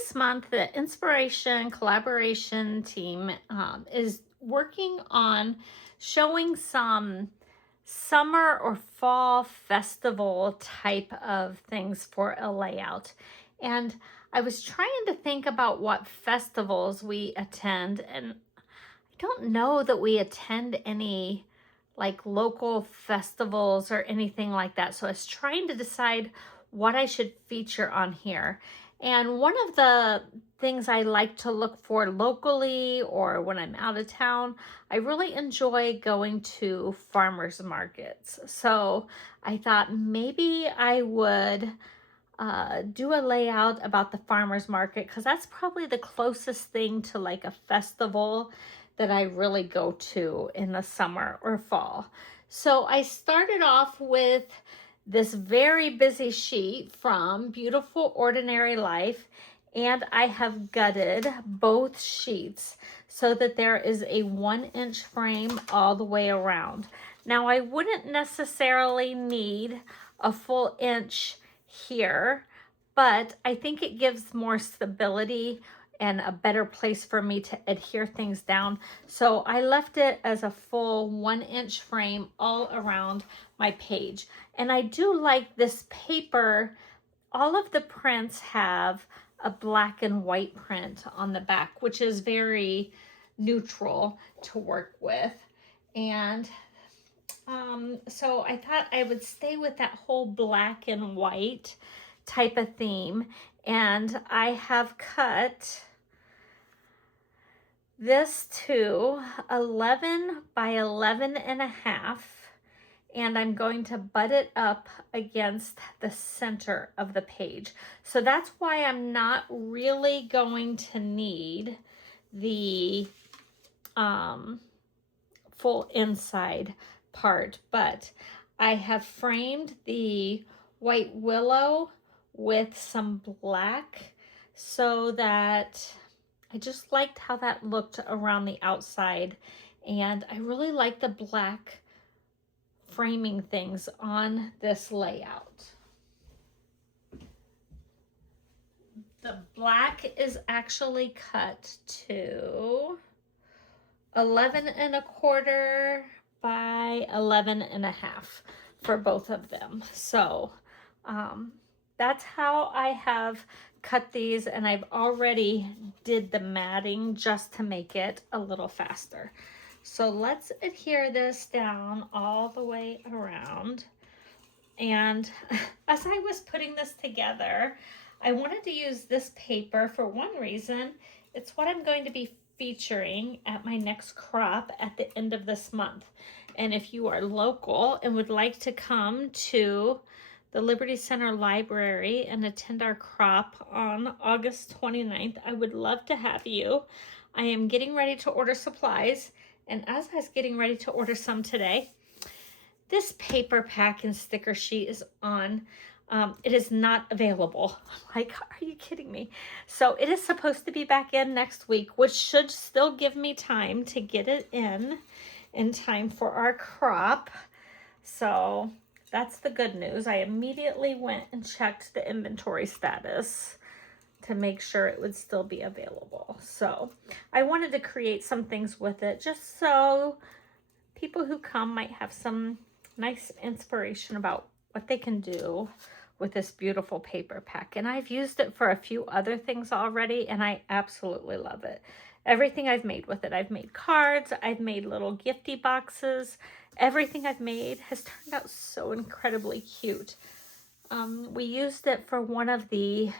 this month, the Inspiration Collaboration team is working on showing some summer or fall festival type of things for a layout. And I was trying to think about what festivals we attend, and I don't know that we attend any like local festivals or anything like that. So I was trying to decide what I should feature on here. And one of the things I like to look for locally or when I'm out of town, I really enjoy going to farmers markets. So I thought maybe I would do a layout about the farmers market because that's probably the closest thing to like a festival that I really go to in the summer or fall. So I started off with this very busy sheet from Beautiful Ordinary Life, and I have gutted both sheets so that there is a 1-inch frame all the way around. Now I wouldn't necessarily need a full inch here, but I think it gives more stability and a better place for me to adhere things down. So I left it as a full 1-inch frame all around my page. And I do like this paper. All of the prints have a black and white print on the back, which is very neutral to work with. And so I thought I would stay with that whole black and white type of theme. And I have cut this to 11 by 11 and a half. And I'm going to butt it up against the center of the page. So that's why I'm not really going to need the full inside part, but I have framed the white willow with some black so that I just liked how that looked around the outside, and I really like the black framing things on this layout. The black is actually cut to 11 and a quarter by 11 and a half for both of them. So that's how I have cut these, and I've already did the matting just to make it a little faster. So let's adhere this down all the way around. And as I was putting this together, I wanted to use this paper for one reason. It's what I'm going to be featuring at my next crop at the end of this month. And if you are local and would like to come to the Liberty Center Library and attend our crop on August 29th, I would love to have you. I am getting ready to order supplies, and as I was getting ready to order some today, this paper pack and sticker sheet is on. It is not available. I'm like, are you kidding me? So it is supposed to be back in next week, which should still give me time to get it in time for our crop. So that's the good news. I immediately went and checked the inventory status to make sure it would still be available. So I wanted to create some things with it just so people who come might have some nice inspiration about what they can do with this beautiful paper pack. And I've used it for a few other things already, and I absolutely love it. Everything I've made with it, I've made cards, I've made little gifty boxes. Everything I've made has turned out so incredibly cute. We used it for one of the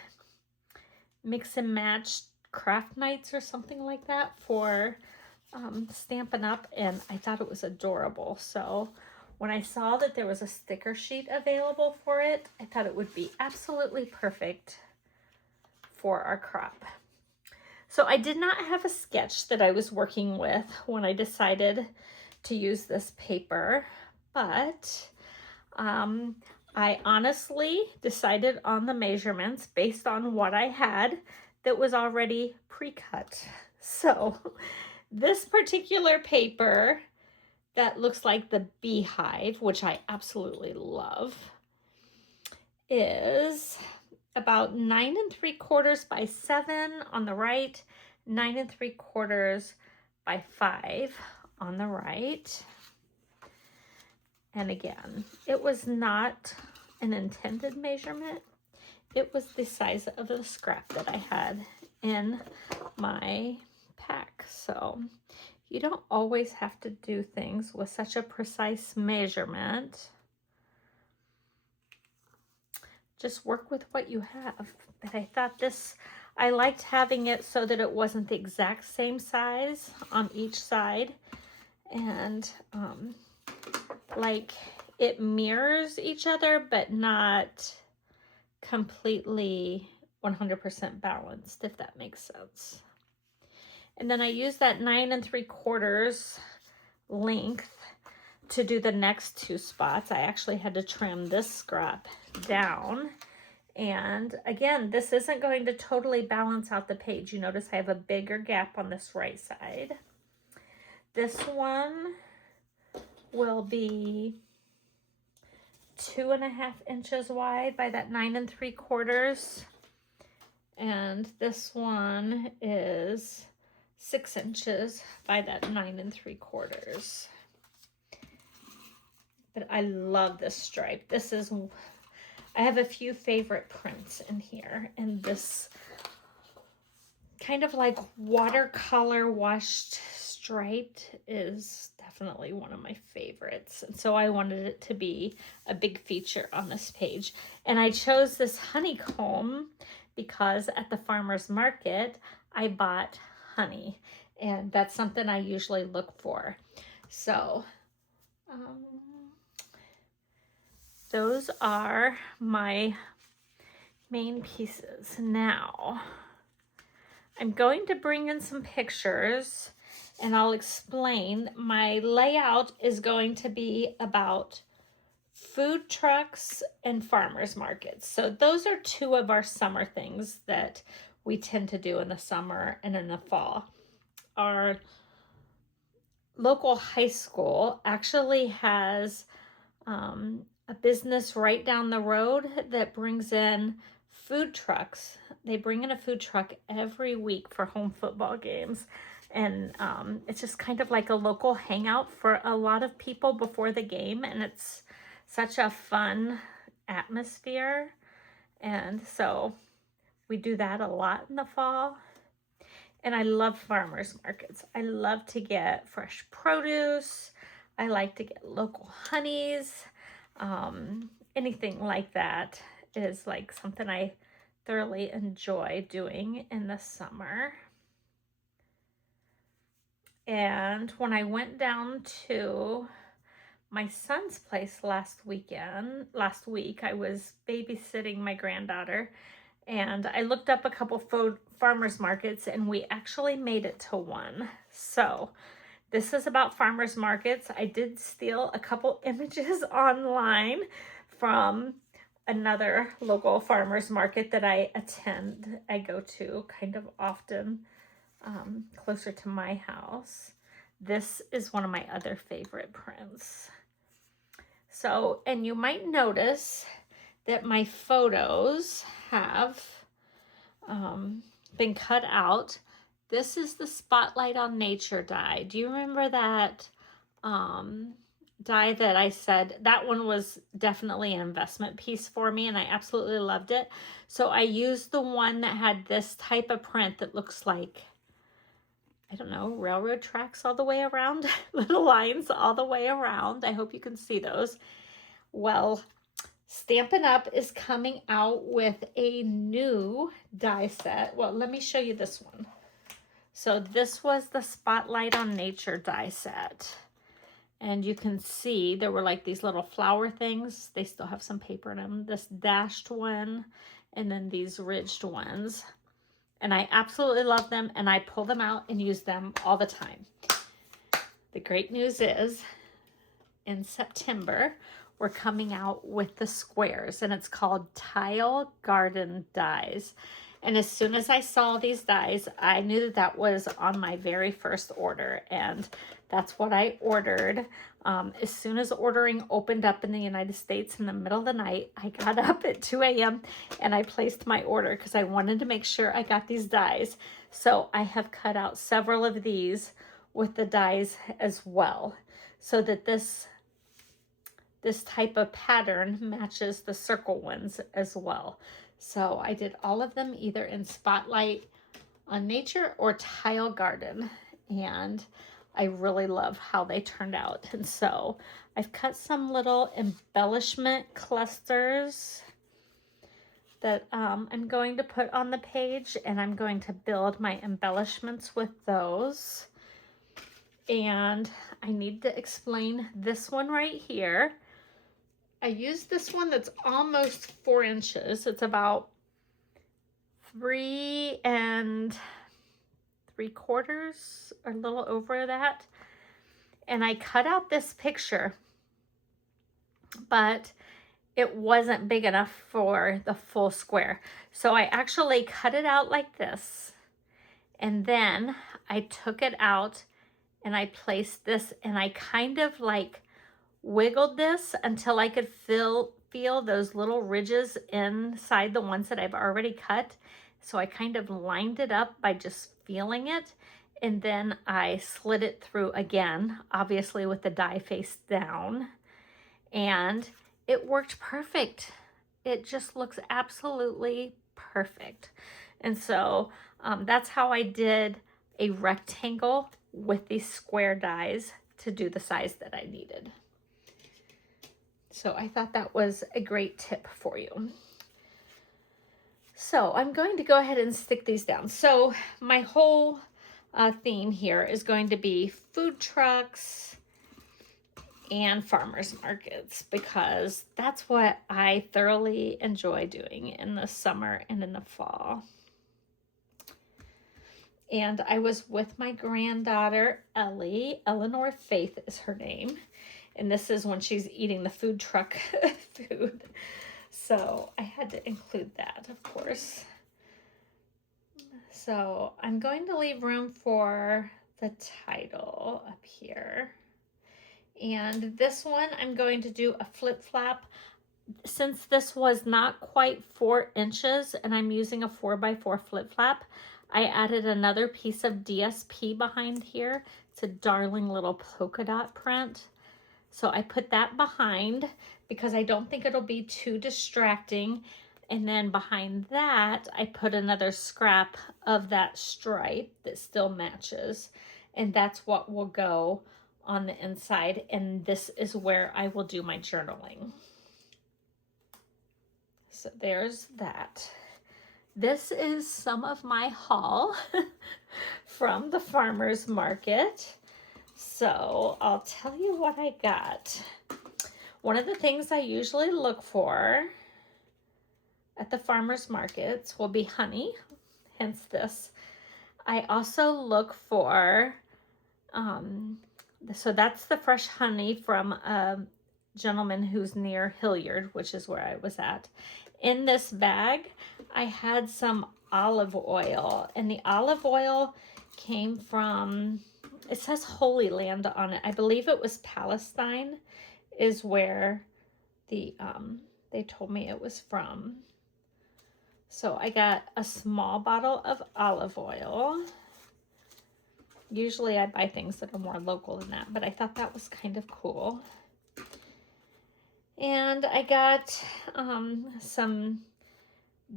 mix and match craft nights or something like that for Stampin' Up, and I thought it was adorable. So when I saw that there was a sticker sheet available for it, I thought it would be absolutely perfect for our crop. So I did not have a sketch that I was working with when I decided to use this paper, but I honestly decided on the measurements based on what I had that was already pre-cut. So this particular paper that looks like the beehive, which I absolutely love, is about 9 3/4 by 7 on the right, 9 3/4 by 5 on the right. And again, it was not an intended measurement. It was the size of the scrap that I had in my pack. So you don't always have to do things with such a precise measurement. Just work with what you have. But I thought this, I liked having it so that it wasn't the exact same size on each side. And like it mirrors each other, but not completely 100% balanced, if that makes sense. And then I use that 9 3/4 length to do the next 2 spots. I actually had to trim this scrap down. And again, this isn't going to totally balance out the page. You notice I have a bigger gap on this right side. This one will be 2.5 inches wide by that 9 3/4. And this one is 6 inches by that 9 3/4. But I love this stripe. This is, I have a few favorite prints in here, and this kind of like watercolor washed striped is definitely one of my favorites. And so I wanted it to be a big feature on this page. And I chose this honeycomb because at the farmer's market, I bought honey, and that's something I usually look for. So, those are my main pieces. Now, I'm going to bring in some pictures and I'll explain. My layout is going to be about food trucks and farmers markets. So those are 2 of our summer things that we tend to do in the summer and in the fall. Our local high school actually has a business right down the road that brings in food trucks. They bring in a food truck every week for home football games. And it's just kind of like a local hangout for a lot of people before the game. And it's such a fun atmosphere. And so we do that a lot in the fall. And I love farmers markets. I love to get fresh produce. I like to get local honeys. Anything like that is like something I thoroughly enjoy doing in the summer. And when I went down to my son's place last week, I was babysitting my granddaughter, and I looked up a couple farmers markets, and we actually made it to one. So this is about farmers markets. I did steal a couple images online from another local farmers market that I go to kind of often, closer to my house. This is one of my other favorite prints. So, and you might notice that my photos have been cut out. This is the Spotlight on Nature die. Do you remember that die that I said? That one was definitely an investment piece for me, and I absolutely loved it. So I used the one that had this type of print that looks like, I don't know, railroad tracks all the way around, little lines all the way around. I hope you can see those. Well, Stampin' Up! Is coming out with a new die set. Well, let me show you this one. So this was the Spotlight on Nature die set. And you can see there were like these little flower things. They still have some paper in them. This dashed one, and then these ridged ones. And I absolutely love them, and I pull them out and use them all the time. The great news is, in September, we're coming out with the squares, and it's called Tile Garden Dies. And as soon as I saw these dies, I knew that that was on my very first order, and that's what I ordered. As soon as ordering opened up in the United States in the middle of the night, I got up at 2 a.m. and I placed my order because I wanted to make sure I got these dies. So I have cut out several of these with the dies as well, so that this type of pattern matches the circle ones as well. So I did all of them either in Spotlight on Nature or Tile Garden, and I really love how they turned out. And so I've cut some little embellishment clusters that I'm going to put on the page, and I'm going to build my embellishments with those. And I need to explain this one right here. I used this one that's almost 4 inches. It's about 3 3/4, or a little over that. And I cut out this picture, but it wasn't big enough for the full square. So I actually cut it out like this. And then I took it out and I placed this, and I kind of like wiggled this until I could feel those little ridges inside the ones that I've already cut. So I kind of lined it up by just feeling it, and then I slid it through again, obviously with the die face down, and it worked perfect. It just looks absolutely perfect. And so that's how I did a rectangle with these square dies to do the size that I needed. So I thought that was a great tip for you. So I'm going to go ahead and stick these down. So my whole theme here is going to be food trucks and farmers markets, because that's what I thoroughly enjoy doing in the summer and in the fall. And I was with my granddaughter, Ellie. Eleanor Faith is her name. And this is when she's eating the food truck food. So I had to include that, of course. So I'm going to leave room for the title up here. And this one, I'm going to do a flip flap. Since this was not quite 4 inches and I'm using a 4x4 flip flap, I added another piece of DSP behind here. It's a darling little polka dot print. So I put that behind because I don't think it'll be too distracting. And then behind that, I put another scrap of that stripe that still matches. And that's what will go on the inside. And this is where I will do my journaling. So there's that. This is some of my haul from the farmer's market. So I'll tell you what I got. One of the things I usually look for at the farmer's markets will be honey, hence this. I also look for, so that's the fresh honey from a gentleman who's near Hilliard, which is where I was at. In this bag, I had some olive oil, and the olive oil came from, it says Holy Land on it. I believe it was Palestine is where the they told me it was from. So I got a small bottle of olive oil. Usually I buy things that are more local than that, but I thought that was kind of cool. And I got some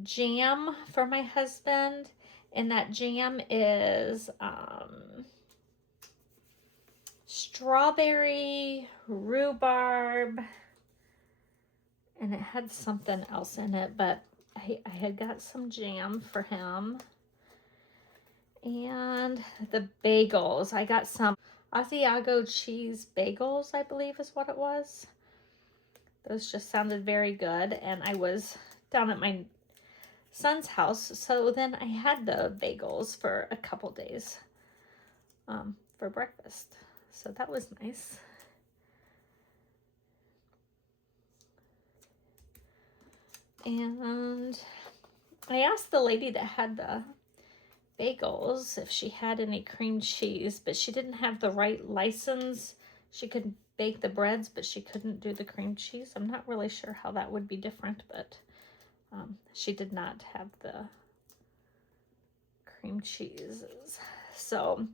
jam for my husband, and that jam is strawberry, rhubarb, and it had something else in it, but I had got some jam for him. And the bagels, I got some Asiago cheese bagels, I believe is what it was. Those just sounded very good, and I was down at my son's house, so then I had the bagels for a couple days for breakfast. So that was nice. And I asked the lady that had the bagels if she had any cream cheese, but she didn't have the right license. She could bake the breads, but she couldn't do the cream cheese. I'm not really sure how that would be different, but she did not have the cream cheeses. So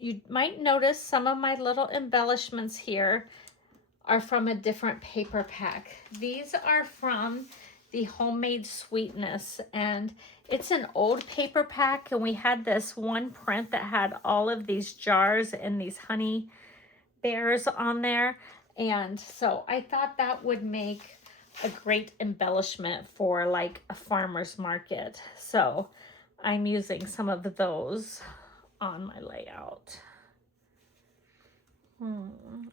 you might notice some of my little embellishments here are from a different paper pack. These are from the Homemade Sweetness, and it's an old paper pack, and we had this one print that had all of these jars and these honey bears on there, and so I thought that would make a great embellishment for like a farmer's market. So I'm using some of those on my layout.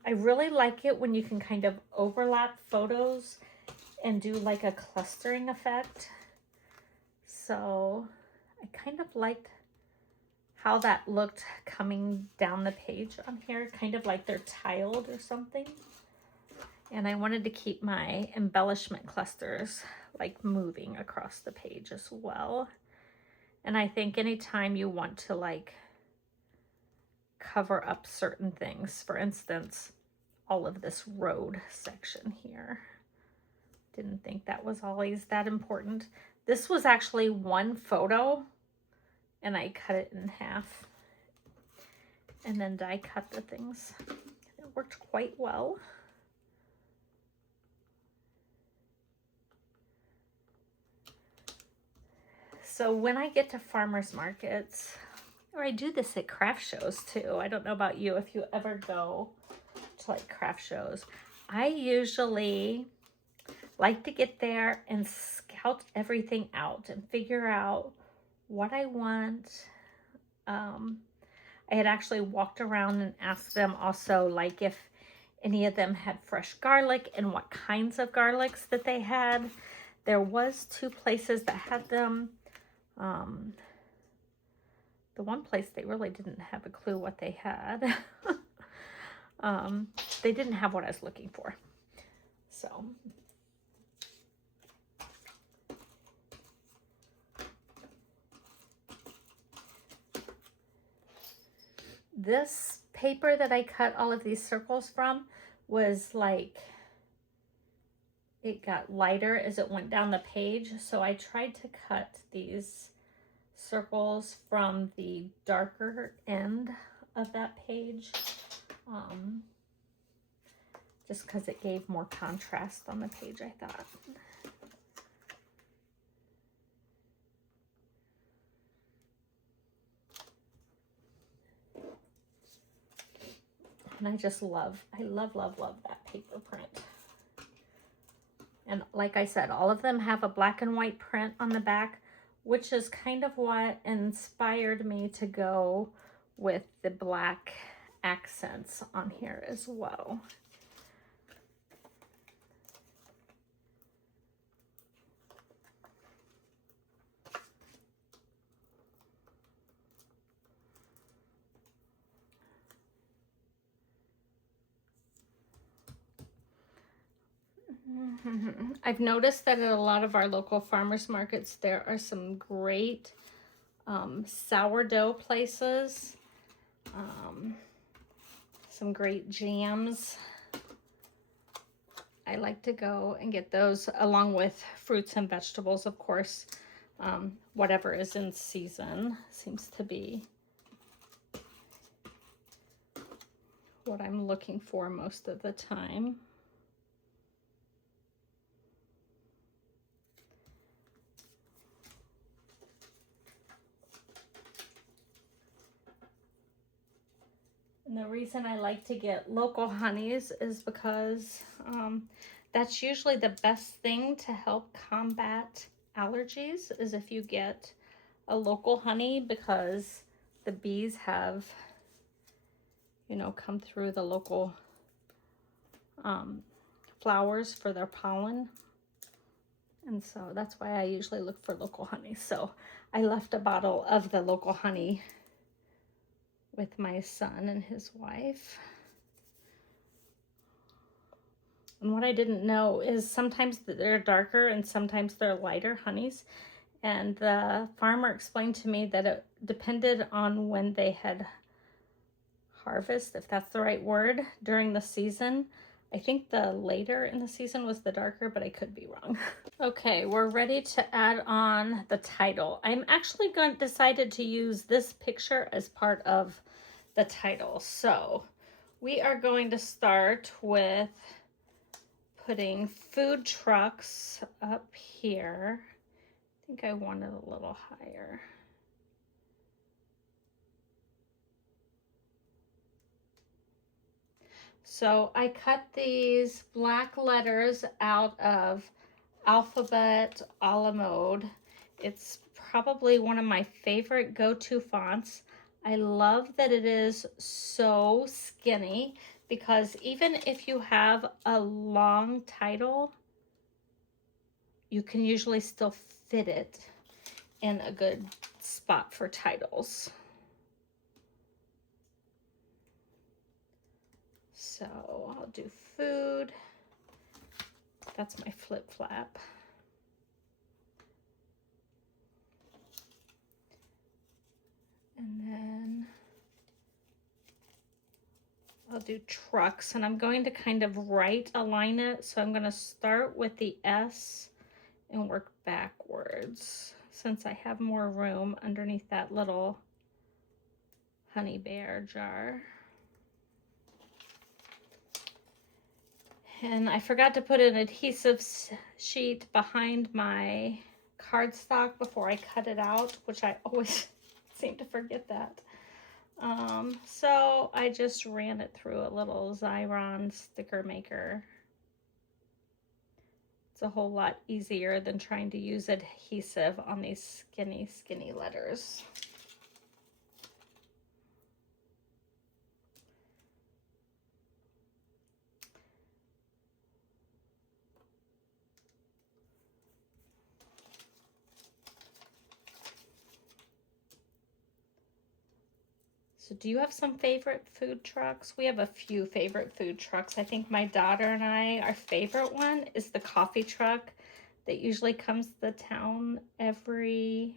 I really like it when you can kind of overlap photos and do like a clustering effect. So I kind of liked how that looked coming down the page on here, kind of like they're tiled or something. And I wanted to keep my embellishment clusters like moving across the page as well. And I think anytime you want to like cover up certain things, for instance, all of this road section here, didn't think that was always that important. This was actually one photo, and I cut it in half and then die cut the things. It worked quite well. So when I get to farmers markets, or I do this at craft shows too. I don't know about you, if you ever go to like craft shows. I usually like to get there and scout everything out and figure out what I want. I had actually walked around and asked them also like if any of them had fresh garlic and what kinds of garlics that they had. There was 2 places that had them. The one place they really didn't have a clue what they had. They didn't have what I was looking for. So this paper that I cut all of these circles from was like, it got lighter as it went down the page. So I tried to cut these circles from the darker end of that page, just because it gave more contrast on the page, I thought. And I just love that paper print. And like I said, all of them have a black and white print on the back, which is kind of what inspired me to go with the black accents on here as well. I've noticed that at a lot of our local farmers markets, there are some great sourdough places, some great jams. I like to go and get those along with fruits and vegetables, of course. Whatever is in season seems to be what I'm looking for most of the time. And the reason I like to get local honeys is because that's usually the best thing to help combat allergies, is if you get a local honey, because the bees have, you know, come through the local flowers for their pollen. And so that's why I usually look for local honey. So I left a bottle of the local honey with my son and his wife. And what I didn't know is sometimes they're darker and sometimes they're lighter honeys. And the farmer explained to me that it depended on when they had harvest, if that's the right word, during the season. I think the later in the season was the darker, but I could be wrong. Okay, we're ready to add on the title. I'm actually decided to use this picture as part of the title. So we are going to start with putting food trucks up here. I think I want it a little higher. So I cut these black letters out of Alphabet a la Mode. It's probably one of my favorite go-to fonts. I love that it is so skinny because even if you have a long title, you can usually still fit it in a good spot for titles. So I'll do food. That's my flip flap. And then I'll do trucks, and I'm going to kind of right align it. So I'm going to start with the S and work backwards since I have more room underneath that little honey bear jar. And I forgot to put an adhesive sheet behind my cardstock before I cut it out, which I always seem to forget that. So I just ran it through a little Xyron sticker maker. It's a whole lot easier than trying to use adhesive on these skinny letters. So do you have some favorite food trucks? We have a few favorite food trucks. I think my daughter and I, our favorite one is the coffee truck that usually comes to the town every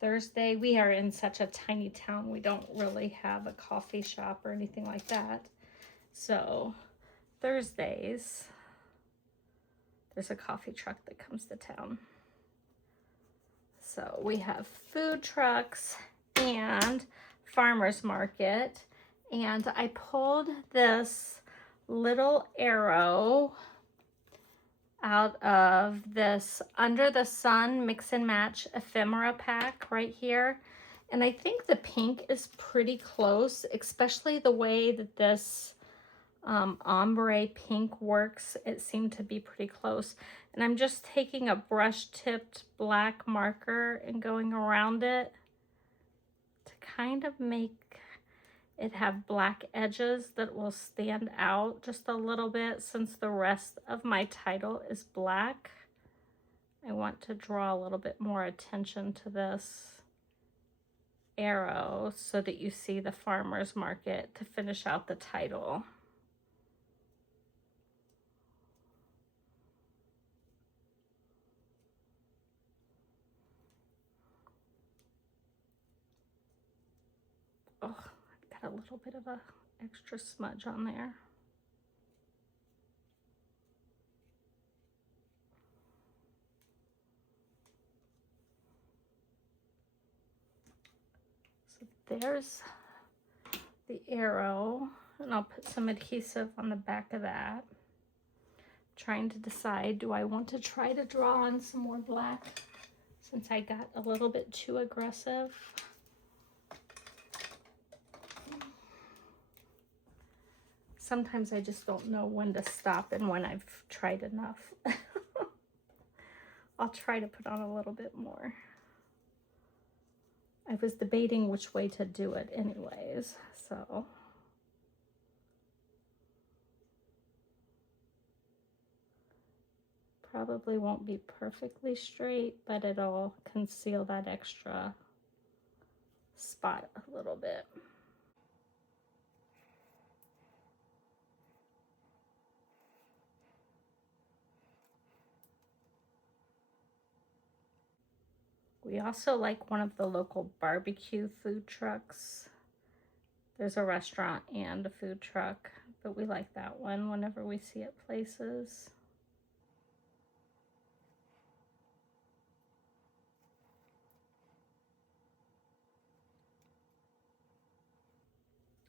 Thursday. We are in such a tiny town. We don't really have a coffee shop or anything like that. So Thursdays, there's a coffee truck that comes to town. So we have food trucks and farmer's market, and I pulled this little arrow out of this Under the Sun Mix and Match Ephemera pack right here, and I think the pink is pretty close, especially the way that this ombre pink works. It seemed to be pretty close, and I'm just taking a brush tipped black marker and going around it to kind of make it have black edges that will stand out just a little bit. Since the rest of my title is black, I want to draw a little bit more attention to this arrow so that you see the farmer's market to finish out the title. Oh, I've got a little bit of a extra smudge on there. So there's the arrow, and I'll put some adhesive on the back of that. Trying to decide, do I want to try to draw on some more black since I got a little bit too aggressive? Sometimes I just don't know when to stop and when I've tried enough. I'll try to put on a little bit more. I was debating which way to do it anyways, so. Probably won't be perfectly straight, but it'll conceal that extra spot a little bit. We also like one of the local barbecue food trucks. There's a restaurant and a food truck, but we like that one whenever we see it places.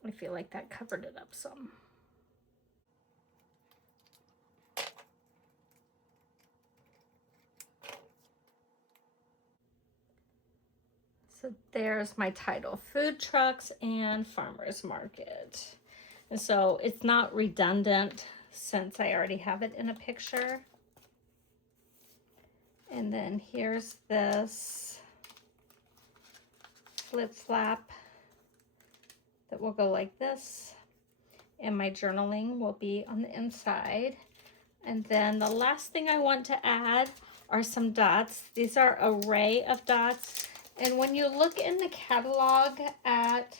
I feel like that covered it up some. So there's my title, food trucks and farmers market. And so it's not redundant since I already have it in a picture. And then here's this flip flap that will go like this. And my journaling will be on the inside. And then the last thing I want to add are some dots. These are an array of dots. And when you look in the catalog at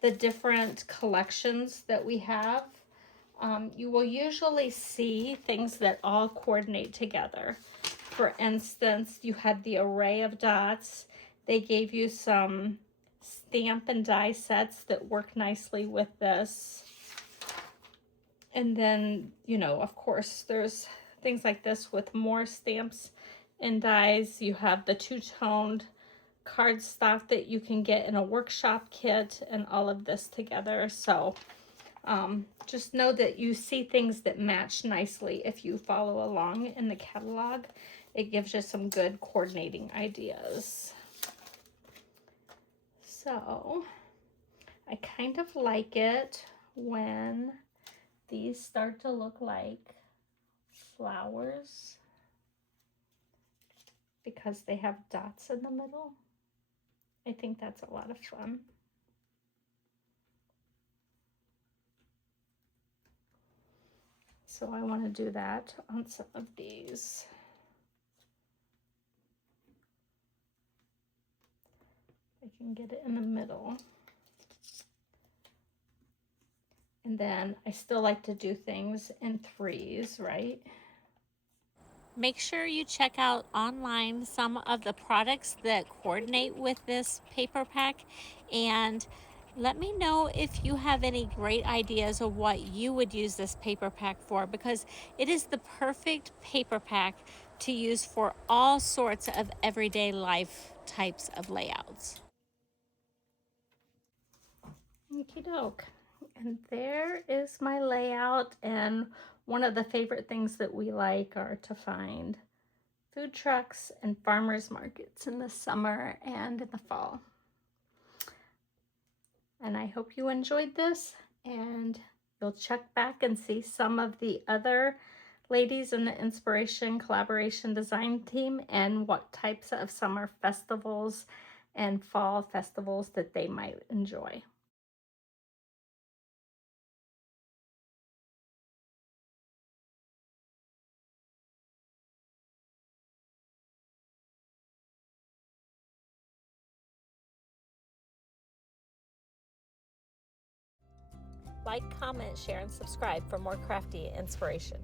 the different collections that we have, you will usually see things that all coordinate together. For instance, you had the array of dots. They gave you some stamp and die sets that work nicely with this. And then, you know, of course, there's things like this with more stamps and dies. You have the two-toned cardstock that you can get in a workshop kit and all of this together. So just know that you see things that match nicely if you follow along in the catalog. It gives you some good coordinating ideas. So I kind of like it when these start to look like flowers because they have dots in the middle. I think that's a lot of fun. So I want to do that on some of these. I can get it in the middle. And then I still like to do things in threes, right? Make sure you check out online some of the products that coordinate with this paper pack, and let me know if you have any great ideas of what you would use this paper pack for, because it is the perfect paper pack to use for all sorts of everyday life types of layouts. Okie doke. And there is my layout, and one of the favorite things that we like are to find food trucks and farmers markets in the summer and in the fall. And I hope you enjoyed this, and you'll check back and see some of the other ladies in the Inspiration Collaboration Design team and what types of summer festivals and fall festivals that they might enjoy. Like, comment, share, and subscribe for more crafty inspiration.